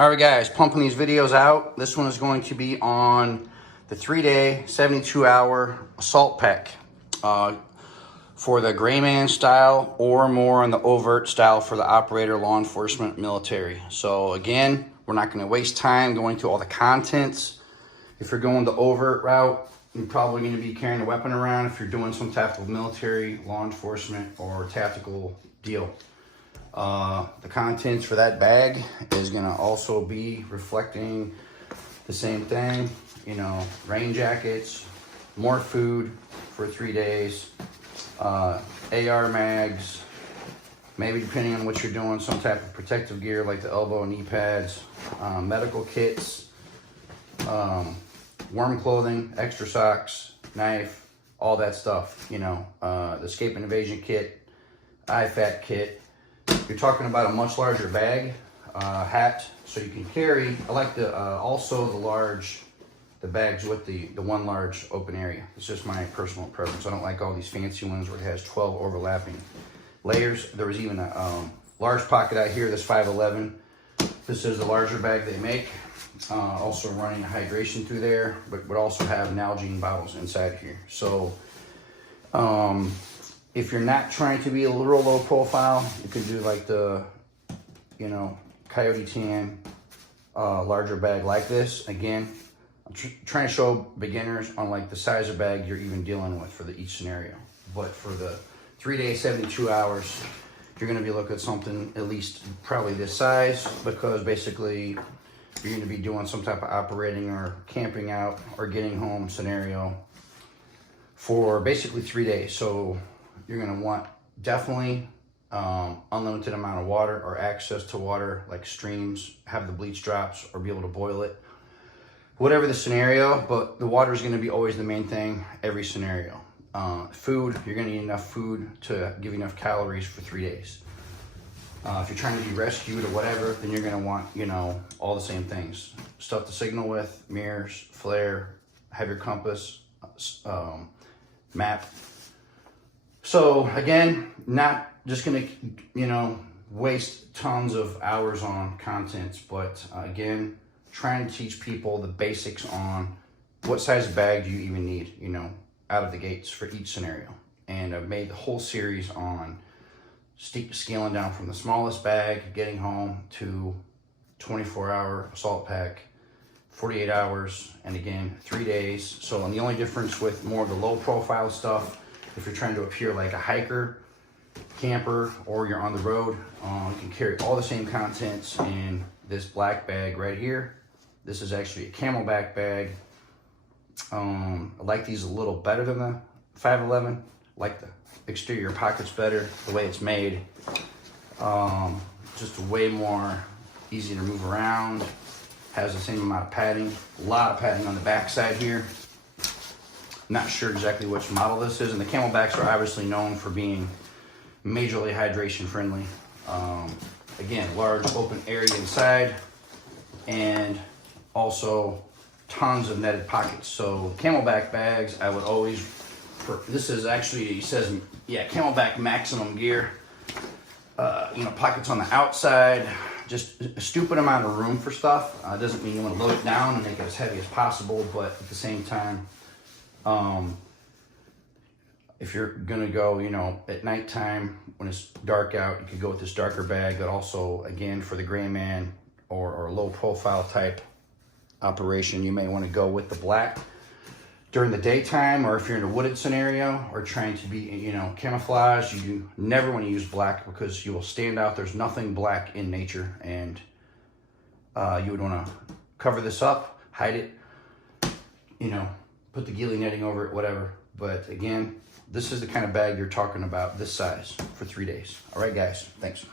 All right, guys, pumping these videos out. This one is going to be on the 3-day, 72-hour assault pack for the gray man style or more on the overt style for the operator, law enforcement, military. So again, we're not going to waste time going through all the contents. If you're going the overt route, you're probably going to be carrying a weapon around if you're doing some type of military, law enforcement, or tactical deal. The contents for that bag is going to also be reflecting the same thing, you know, rain jackets, more food for 3 days, AR mags, maybe depending on what you're doing, some type of protective gear like the elbow and knee pads, medical kits, warm clothing, extra socks, knife, all that stuff, you know, the escape and evasion kit, IFAK kit. You're talking about a much larger bag, hat, so you can carry. I like the also the bags with the one large open area. It's just my personal preference. I don't like all these fancy ones where it has 12 overlapping layers. There was even a large pocket out here, this 511. This is the larger bag they make. Also running a hydration through there, but would also have Nalgene bottles inside here. So if you're not trying to be a real low profile, you could do like the, you know, Coyote Tan larger bag like this. Again, I'm trying to show beginners on like the size of bag you're even dealing with for each scenario. But for the 3 days, 72 hours, you're going to be looking at something at least probably this size, because basically you're going to be doing some type of operating or camping out or getting home scenario for basically 3 days. So you're going to want definitely unlimited amount of water or access to water, like streams, have the bleach drops, or be able to boil it. Whatever the scenario, but the water is going to be always the main thing every scenario. Food, you're going to need enough food to give you enough calories for 3 days. If you're trying to be rescued or whatever, then you're going to want, you know, all the same things. Stuff to signal with, mirrors, flare, have your compass, map. So again, not just going to, you know, waste tons of hours on contents, but again, trying to teach people the basics on what size bag do you even need, you know, out of the gates for each scenario. And I've made the whole series on scaling down from the smallest bag, getting home, to 24-hour assault pack, 48 hours, and again, 3 days. So, and the only difference with more of the low profile stuff, if you're trying to appear like a hiker, camper, or you're on the road, you can carry all the same contents in this black bag right here. This is actually a CamelBak bag. I like these a little better than the 511. Like the exterior pockets better, the way it's made. Just way more easy to move around. Has the same amount of padding. A lot of padding on the back side here. Not sure exactly which model this is, and the CamelBaks are obviously known for being majorly hydration friendly. Again, large open area inside, and also tons of netted pockets. So CamelBak bags, I would always, this is actually, it says, yeah, CamelBak maximum gear. You know, pockets on the outside, just a stupid amount of room for stuff. Doesn't mean you want to load it down and make it as heavy as possible, but at the same time, if you're gonna go, you know, at nighttime when it's dark out, you could go with this darker bag. But also, again, for the gray man or low profile type operation, you may want to go with the black during the daytime, or if you're in a wooded scenario or trying to be, you know, camouflage. You do never want to use black because you will stand out. There's nothing black in nature, and you would want to cover this up, hide it, you know, put the ghillie netting over it, whatever. But again, this is the kind of bag you're talking about, this size, for 3 days. All right, guys, thanks.